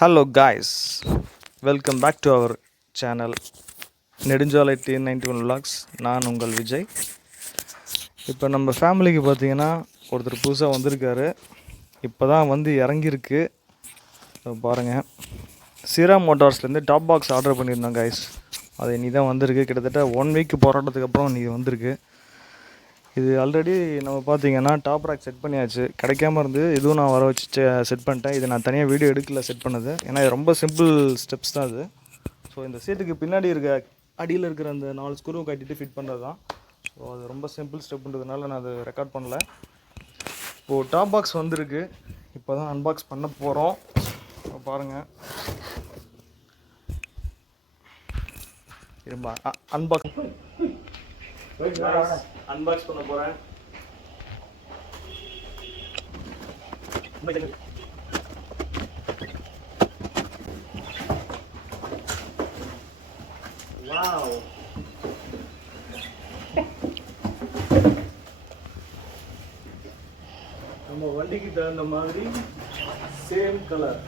Hello guys, welcome back to our channel நெடுஞ்சாலை T91 vlogs. நான் உங்கள் விஜய். இப்போ நம்ம ஃபேமிலிக்கு பார்த்தீங்கன்னா ஒருத்தர் புதுசாக வந்திருக்காரு. இப்போ தான் வந்து இறங்கியிருக்கு பாருங்கள். சீரா மோட்டார்ஸ்லேருந்து டாப் பாக்ஸ் ஆர்டர் பண்ணியிருந்தோம் கைஸ். அது இனி தான் வந்திருக்கு. கிட்டத்தட்ட 1 வீக் போராட்டத்துக்கு அப்புறம் இன்றைக்கி வந்திருக்கு. இது ஆல்ரெடி நம்ம பார்த்தீங்கன்னா டாப் ராக் செட் பண்ணியாச்சு. கிடைக்காம இருந்து இதுவும் நான் வர வச்சு செட் பண்ணிட்டேன். இது நான் தனியாக வீடியோ எடுக்கல செட் பண்ணது, ஏன்னா இது ரொம்ப சிம்பிள் ஸ்டெப்ஸ் தான் அது. ஸோ இந்த சீட்டுக்கு பின்னாடி இருக்க அடியில் இருக்கிற அந்த 4 ஸ்க்ரூ கட்டிட்டு ஃபிட் பண்ணுறது தான். ஸோ அது ரொம்ப சிம்பிள் ஸ்டெப்புன்றதுனால நான் அது ரெக்கார்ட் பண்ணல. இப்போது டாப் பாக்ஸ் வந்திருக்கு. இப்போ தான் அன்பாக்ஸ் பண்ண போகிறோம். பாருங்கள், இருப்பா அன்பாக்ஸ் பண்ண போகிறேன். வாவ், நம்ம வண்டிக்கு தகுந்த மாதிரி சேம் கலர்.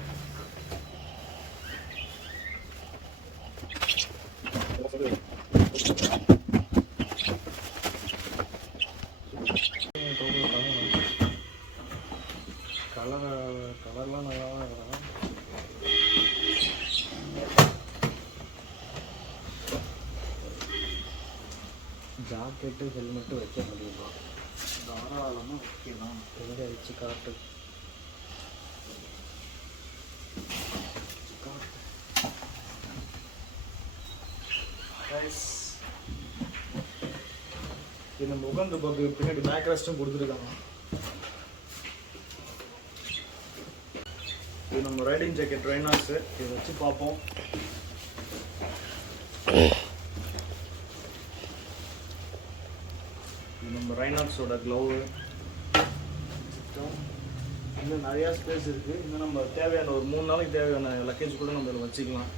கலர்லாம் நல்லா தான் இருக்கும். ஜாக்கெட்டு ஹெல்மெட்டு வைக்க முடியுமா? தாராளமாக வைக்கலாம். எங்கே வச்சு காட்டு. இது முகந்து பார்த்து பின்னாடி பேக் ரெஸ்ட்டும் கொடுத்துருக்காங்க. இது நம்ம ரைடிங் ஜாக்கெட் ரைனாக்ஸு. இதை வச்சு பார்ப்போம். இது நம்ம ரைனாக்ஸோட க்ளவு. இன்னும் நிறையா ஸ்பேஸ் இருக்குது. இன்னும் நம்ம தேவையான ஒரு 3 நாளைக்கு தேவையான லக்கேஜ் கூட நம்ம இதில் வச்சுக்கலாம்.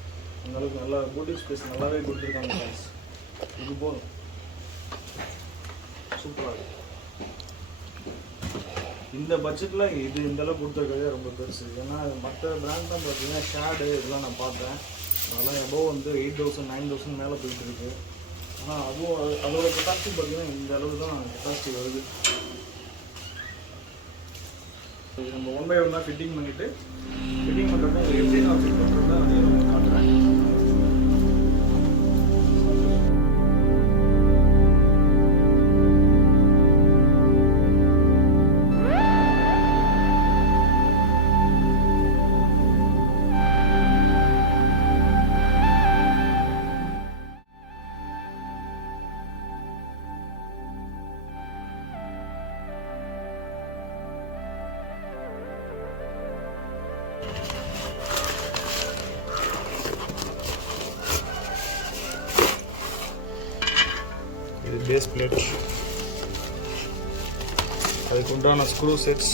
அந்தளவுக்கு நல்லா பூட்டிங் ஸ்பேஸ் நல்லாவே கொடுத்துருக்காங்க கைஸ். இது போதும், சூப்பராக இருக்குது. இந்த பட்ஜெட்டில் இது இந்தளவுக்கு கொடுத்துருக்கதே ரொம்ப பெருசு. ஏன்னா மற்ற பிராண்ட்லாம் பார்த்தீங்கன்னா ஷேடு இதெல்லாம் நான் பார்த்தேன். அதெல்லாம் எபோவ் வந்து 8,000 9,000 மேலே போயிட்டு இருக்கு. ஆனால் அதுவும் அதோட கெப்பாசிட்டி பார்த்தீங்கன்னா இந்த அளவு தான் கெப்பாசிட்டி வருது. இது நம்ம 1 by 1 ஃபிட்டிங் பண்ணிவிட்டு ஃபிட்டிங் பண்ணுறப்ப எப்படி நான் ஃபிட் பண்ணுறதா அதை நான் காட்டுறேன். பேஸ் பிளேட், அதுக்கு உண்டான ஸ்க்ரூ செட்ஸ்,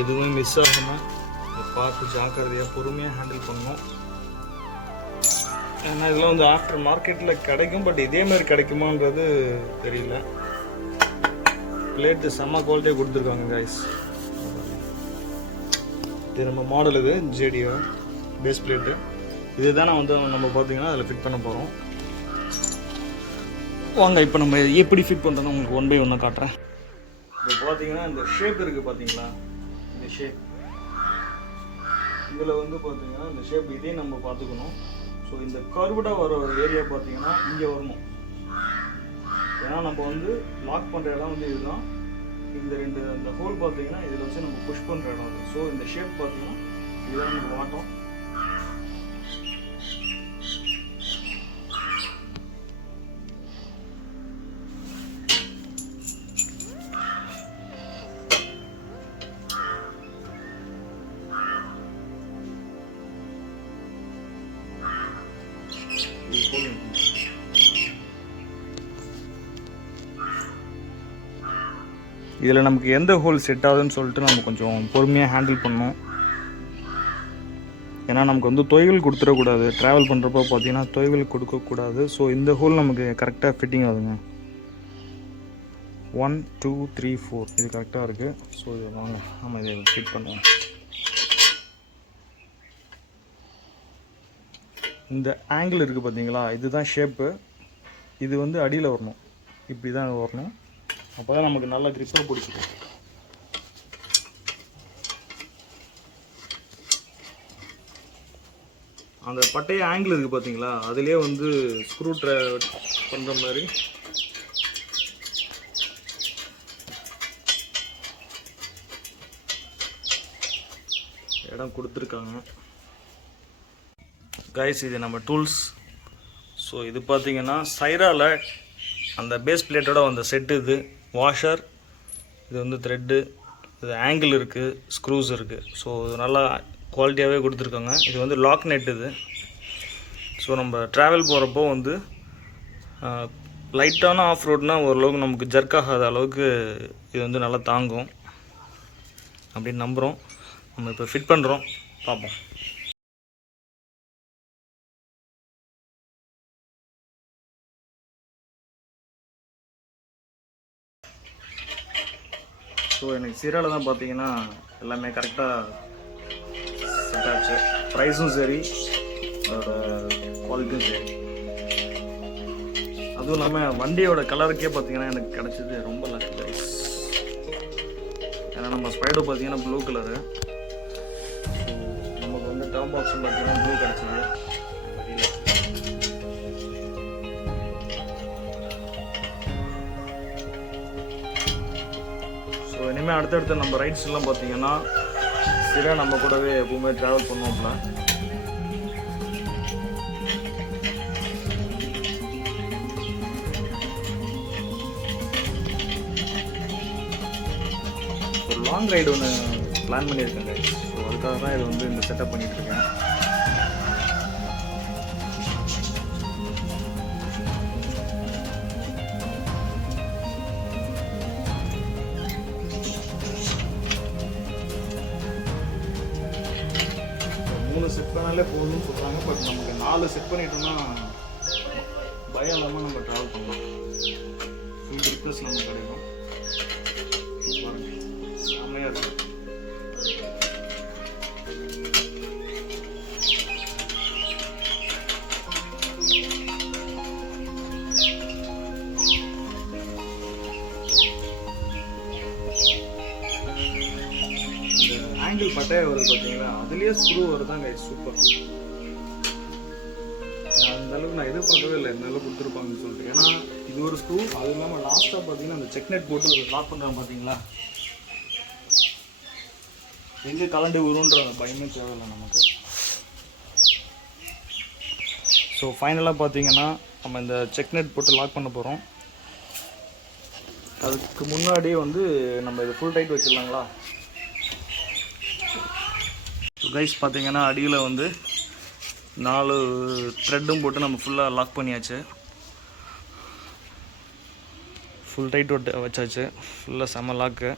எதுவுமே மிஸ் ஆகாமல் பார்த்து ஜாக்கிரதையாக பொறுமையாக ஹேண்டில் பண்ணணும். ஏன்னா இதெல்லாம் வந்து ஆஃப்டர் மார்க்கெட்டில் கிடைக்கும், பட் இதேமாதிரி கிடைக்குமான்றது தெரியல. பிளேட்டு செம்ம குவாலிட்டியாக கொடுத்துருக்காங்க கைஸ். இது நம்ம மாடல், இது ஜேடியோ பேஸ் பிளேட்டு. இது தான் வந்து நம்ம பார்த்தீங்கன்னா அதில் ஃபிட் பண்ண போகிறோம். வாங்க இப்போ நம்ம எப்படி ஃபிட் பண்ணுறோன்னு உங்களுக்கு 1 by 1 காட்டுறேன். இப்போ பார்த்தீங்கன்னா இந்த ஷேப் இருக்குது பார்த்தீங்களா, இந்த ஷேப் இதில் வந்து பார்த்தீங்கன்னா இந்த ஷேப் இதே நம்ம பார்த்துக்கணும். ஸோ இந்த கர்வ்டாக வர ஒரு ஏரியா பார்த்தீங்கன்னா இங்கே வரணும். ஏன்னா நம்ம வந்து லாக் பண்ணுற இடம் வந்து இதுதான். இந்த ஹோல் பார்த்தீங்கன்னா இதில் வச்சு நம்ம புஷ் பண்ணுற இடம் அது. ஸோ இந்த ஷேப் பார்த்தீங்கன்னா இதுதான் நமக்கு மாட்டோம். இதில் நமக்கு எந்த ஹோல் செட் ஆகுதுன்னு சொல்லிட்டு நம்ம கொஞ்சம் பொறுமையாக ஹேண்டில் பண்ணணும். ஏன்னா நமக்கு வந்து தொய்வில் கொடுத்துடக்கூடாது. ட்ராவல் பண்ணுறப்போ பார்த்தீங்கன்னா தொய்வில் கொடுக்கக்கூடாது. ஸோ இந்த ஹோல் நமக்கு கரெக்டாக ஃபிட்டிங் ஆகுதுங்க. 1 2 3 4 இது கரெக்டாக இருக்குது. ஸோ இதை வாங்க நம்ம இதை ஃபிட் பண்ணுவோம். இந்த ஆங்கிள் இருக்குது பார்த்தீங்களா, இதுதான் ஷேப்பு. இது வந்து அடியில் வரணும், இப்படி தான் வரணும். அப்போ தான் நமக்கு நல்லா கிரிப்பாக பிடிச்சிடும். அந்த பட்டைய ஆங்கிள் இருக்குது பார்த்தீங்களா, அதிலே வந்து ஸ்க்ரூ பண்ணுற மாதிரி இடம் கொடுத்துருக்காங்க. கைஸ் இது நம்ம டூல்ஸ். ஸோ இது பார்த்தீங்கன்னா சைராவில் அந்த பேஸ் பிளேட்டோட வந்த செட்டு. இது வாஷர், இது வந்து த்ரெட்டு, இது ஆங்கிள் இருக்குது, ஸ்க்ரூஸ் இருக்குது. ஸோ இது நல்லா குவாலிட்டியாகவே கொடுத்துருக்காங்க. இது வந்து லாக் நெட் இது. ஸோ நம்ம ட்ராவல் போகிறப்போ வந்து லைட்டான ஆஃப் ரோட்னால் ஓரளவுக்கு நமக்கு ஜர்க் ஆகாத அளவுக்கு இது வந்து நல்லா தாங்கும் அப்படின்னு நம்புகிறோம். நம்ம இப்போ ஃபிட் பண்ணுறோம், பார்ப்போம். ஸோ எனக்கு சீராவில் தான் பார்த்தீங்கன்னா எல்லாமே கரெக்டாக செட் ஆச்சு. ப்ரைஸும் சரி, அதோட குவாலிட்டியும் சரி. அதுவும் இல்லாமல் வண்டியோட கலருக்கே பார்த்தீங்கன்னா எனக்கு கிடச்சிது ரொம்ப லக்கி கைஸ். ஏன்னா நம்ம ஸ்பைடோ பார்த்தீங்கன்னா ப்ளூ கலரு, நமக்கு வந்து டாப் பாக்ஸும் பார்த்தீங்கன்னா ப்ளூ கிடச்சிது. ஸோ இனிமேல் அடுத்தடுத்த நம்ம ரைட்ஸ்லாம் பார்த்தீங்கன்னா சிரா நம்ம கூடவே எப்பவுமே ட்ராவல் பண்ணுவோம்ல. ஒரு லாங் ரைடு ஒன்று பிளான் பண்ணியிருக்கேங்க. ஸோ அதுக்காக தான் இது வந்து இந்த செட்டப் பண்ணிகிட்ருக்கேன். செட் பண்ணாலே போதும்னு சொல்கிறாங்க. பட் நமக்கு 4 செட் பண்ணிட்டோம்னா பயம் இல்லாமல் நம்ம ட்ராவல் பண்ணலாம். ஃபுல் ரிக்வெஸ்ட் நமக்கு கிடைக்கும். செம்மையாக இருக்கும். ஆங்கிள் பட்டையாக வருது பார்த்தீங்களா, அதுலேயே ஸ்க்ரூ வருதாங்க. சூப்பர். அந்த அளவுக்கு நான் எதிர்பார்க்கவே இல்லை இந்த அளவுக்கு கொடுத்துருப்பாங்கன்னு சொல்லிட்டு. ஏன்னா இது ஒரு ஸ்க்ரூ, அது இல்லாமல் லாஸ்ட்டாக பார்த்தீங்கன்னா அந்த செக் நெட் போட்டு ஒரு லாக் பண்ணுறாங்க பார்த்தீங்களா, எங்கே கலண்டு வரும்ன்ற பயமே தேவையில்லை நமக்கு. ஸோ ஃபைனலாக பார்த்தீங்கன்னா நம்ம இந்த செக் நெட் போட்டு லாக் பண்ண போகிறோம். அதுக்கு முன்னாடி வந்து நம்ம இது ஃபுல் டைட் வச்சிடலாங்களா. கைஸ் பார்த்தீங்கன்னா அடியில் வந்து 4 த்ரெட்டும் போட்டு நம்ம ஃபுல்லாக லாக் பண்ணியாச்சு. ஃபுல் டைட் வச்சாச்சு, ஃபுல்லாக செம்ம லாக்கு.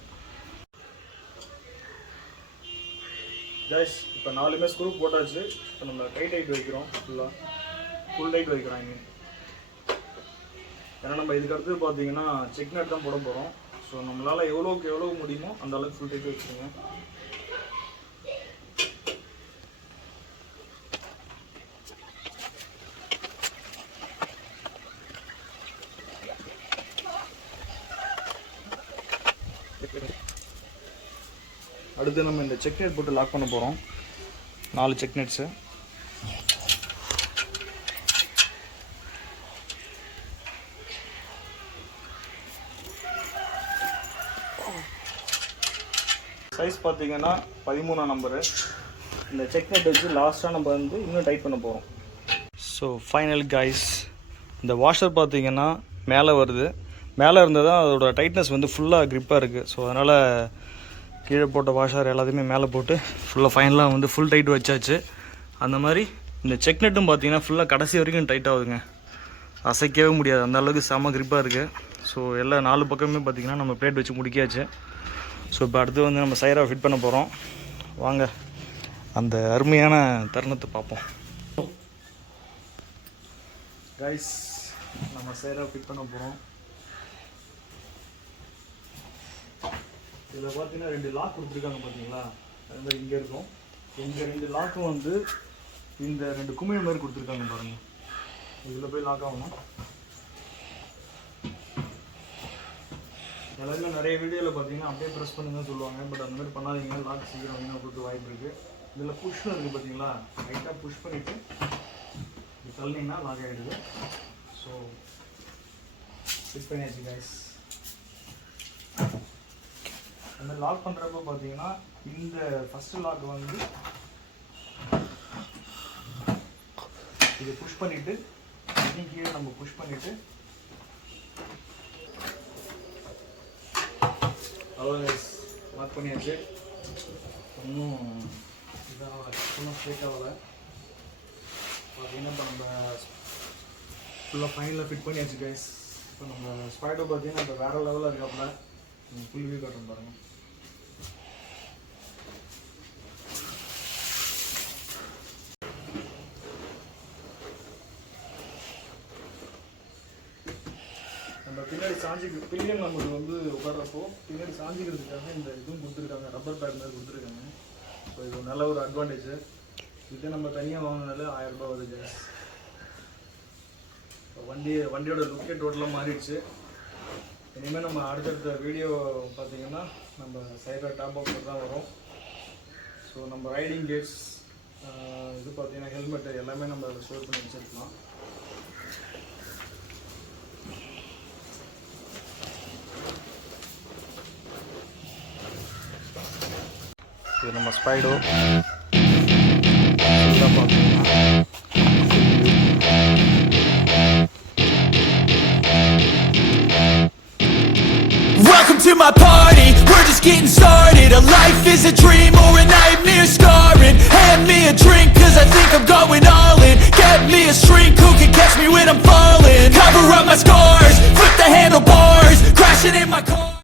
கைஸ் இப்போ 4மே ஸ்க்ரூ போட்டாச்சு. இப்போ நம்ம டைட் வைக்கிறோம், ஃபுல் டைட் வைக்கிறோம். ஏன்னா நம்ம இதுக்கு அடுத்து பார்த்தீங்கன்னா செக் நட் தான் போட போகிறோம். ஸோ நம்மளால் எவ்வளோ முடியுமோ அந்த அளவுக்கு ஃபுல் டைட் வச்சுருங்க. அடுத்து நம்ம இந்த செக் நெட் போட்டு லாக் பண்ண போகிறோம். 4 செக் நெட்ஸு. சைஸ் பார்த்தீங்கன்னா 13 நம்பரு. இந்த செக் நெட் வச்சு லாஸ்ட்டாக நம்ம வந்து இன்னும் டைட் பண்ண போகிறோம். ஸோ ஃபைனல் கைஸ், இந்த வாஷர் பார்த்தீங்கன்னா மேலே வருது. மேலே இருந்தால் தான் அதோட டைட்னஸ் வந்து ஃபுல்லாக க்ரிப்பாக இருக்குது. ஸோ அதனால் கீழே போட்ட வாஷர் எல்லாத்தையுமே மேலே போட்டு ஃபுல்லாக ஃபைனலாக வந்து ஃபுல் டைட் வச்சாச்சு. அந்த மாதிரி இந்த செக் நெட்டும் பார்த்தீங்கன்னா ஃபுல்லாக கடைசி வரைக்கும் டைட் ஆகுதுங்க. அசைக்கவே முடியாது, அந்த அளவுக்கு செம்ம க்ரிப்பாக இருக்குது. ஸோ எல்லா 4 பக்கமே பார்த்திங்கன்னா நம்ம பிளேட் வச்சு முடிக்காச்சு. ஸோ இப்போ அடுத்து வந்து நம்ம சைரா ஃபிட் பண்ண போகிறோம். வாங்க அந்த அருமையான தருணத்தை பார்ப்போம். கைஸ், நம்ம சேராக ஃபிட் பண்ண போகிறோம். இதில் பார்த்தீங்கன்னா 2 லாக் கொடுத்துருக்காங்க பார்த்தீங்களா, அது மாதிரி இங்கே இருக்கும். இங்கே 2 லாக்கும் வந்து இந்த 2 குமிழ் மாதிரி கொடுத்துருக்காங்க பாருங்கள். இதில் போய் லாக் ஆகணும். எல்லாருமே நிறைய வீடியோவில் பார்த்தீங்கன்னா அப்படியே ப்ரெஸ் பண்ணுங்கன்னு சொல்லுவாங்க. பட் அந்த மாதிரி பண்ணாதீங்க, லாக் சீக்கிரம் வீணாக கொடுத்து வாய்ப்பு இருக்குது. இதில் புஷ்னு இருக்குது பார்த்தீங்களா, லைட்டாக புஷ் பண்ணிவிட்டு இது தள்ளினீங்கன்னா லாக் ஆகிடுது. ஸோ ஃபிட் பண்ணியாச்சு கைஸ். அந்த லாக் பண்ணுறப்ப பார்த்தீங்கன்னா இந்த ஃபஸ்ட்டு லாக் வந்து இதை புஷ் பண்ணிவிட்டு கீழே நம்ம புஷ் பண்ணிவிட்டு அவ்வளோ லாக் பண்ணியாச்சு. இன்னும் இதாக இன்னும் ஸ்ட்ரைட் ஆகலை பார்த்தீங்கன்னா. இப்போ நம்ம ஃபுல்லாக ஃபைனலாக ஃபிட் பண்ணியாச்சு கைஸ். இப்போ நம்ம ஸ்பைடோ பார்த்தீங்கன்னா இப்போ வேறு லெவலில் இருக்காப்புல. ஃபுல் வியூ காட்டும் பாருங்கள். நம்ம பின்னாடி பில்லியன் நமக்கு வந்து உட்கார்றப்போ பின்னாடி சாஞ்சிக்கிறதுக்காக இந்த இதுவும் கொடுத்துருக்காங்க, ரப்பர் பேட் மாதிரி கொடுத்துருக்காங்க. ஸோ இது நல்ல ஒரு அட்வான்டேஜ். இது நம்ம தனியாக வாங்கினாலே 1000 ரூபா வருது கேஸ். வண்டியோட லுக்கே டோட்டலாக மாறிடுச்சு. இனிமேல் நம்ம அடுத்தடுத்த வீடியோ பார்த்தீங்கன்னா நம்ம சைரா டாப் பாக்ஸில் தான் வரும். ஸோ நம்ம ரைடிங் கேட்ஸ் இது பார்த்தீங்கன்னா ஹெல்மெட்டு எல்லாமே நம்ம அதில் ஸ்டோர் பண்ணி வச்சுருக்கலாம். இது நம்ம ஸ்பைடோ Welcome to my party, we're just getting started. A life is a dream.